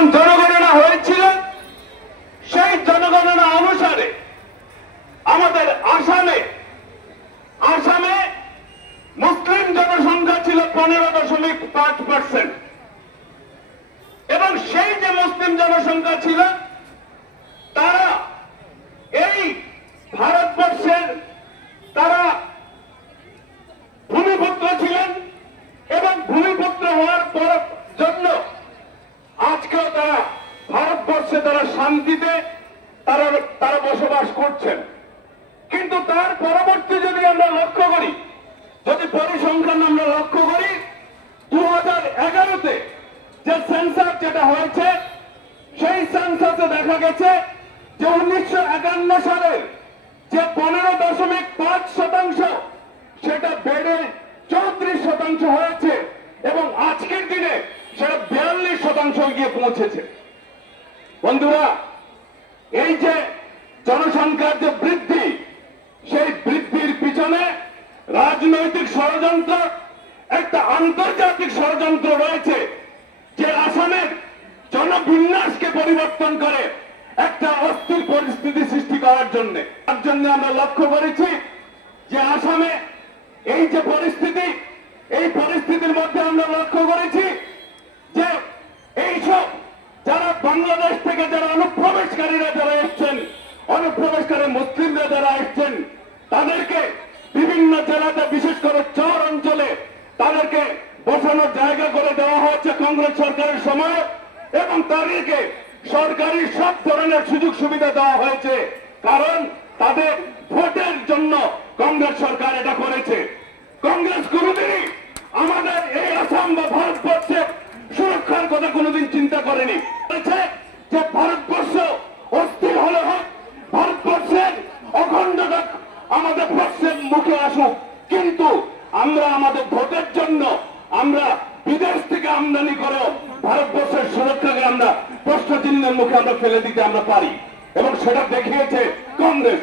যখন জনগণনা হয়েছিল সেই জনগণনা অনুসারে আমাদের আসামে মুসলিম জনসংখ্যা ছিল 15.5%, এবং সেই যে মুসলিম জনসংখ্যা ছিল তারা এই ভারতবর্ষের তারা ভূমিপুত্র ছিলেন, এবং ভূমিপুত্র হওয়ার জন্য আজকেও তারা ভারতবর্ষে তারা শান্তিতে তারা বসবাস করছেন। কিন্তু তার পরবর্তী যদি আমরা লক্ষ্য করি, যদি পরিসংখ্যান আমরা লক্ষ্য করি, 2011-তে যে সেন্সাস যেটা হয়েছে সেই সেন্সাসে দেখা গেছে যে 1951 সালের যে 15.5% সেটা বেড়ে 34% হয়েছে, এবং আজকের দিনে সেটা 42% গিয়ে পৌঁছেছে। বন্ধুরা, এই যে জনসংখ্যার যে বৃদ্ধি, সেই বৃদ্ধির পিছনে রাজনৈতিক ষড়যন্ত্র, একটা আন্তর্জাতিক ষড়যন্ত্র রয়েছে, যে আসামের জনবিন্যাসকে পরিবর্তন করে একটা অস্থির পরিস্থিতি সৃষ্টি করার জন্য। তার জন্য আমরা লক্ষ্য করেছি যে আসামে এই যে পরিস্থিতি, এই পরিস্থিতির মধ্যে আমরা লক্ষ্য করেছি যে এইসব যারা বাংলাদেশ থেকে যারা অনুপ্রবেশকারীরা যারা এসছেন, অনুপ্রবেশকারী মুসলিমরা যারা এসছেন, তাদেরকে বিভিন্ন জেলাতে, বিশেষ করে চর অঞ্চলে তাদেরকে বসানোর জায়গা করে দেওয়া হয়েছে কংগ্রেস সরকারের সময়, এবং তাদেরকে সরকারি সব ধরনের সুযোগ সুবিধা দেওয়া হয়েছে, কারণ তাদের ভোটের জন্য কংগ্রেস সরকার এটা করেছে। কংগ্রেস কোনদিনই আমাদের এই আসাম বা ভারতবর্ষের সুরক্ষার কথা কোনদিন চিন্তা করেনি। যে ভারতবর্ষ অস্থির হলে হোক, ভারতবর্ষের অখণ্ডতা আমাদের প্রশ্নের মুখে আসুক, কিন্তু আমরা আমাদের ভোটের জন্য আমরা বিদেশ থেকে আমদানি করেও ভারতবর্ষের সুরক্ষাকে আমরা প্রশ্ন চিহ্নের মুখে আমরা ফেলে দিতে আমরা পারি, এবং সেটা দেখিয়েছে কংগ্রেস।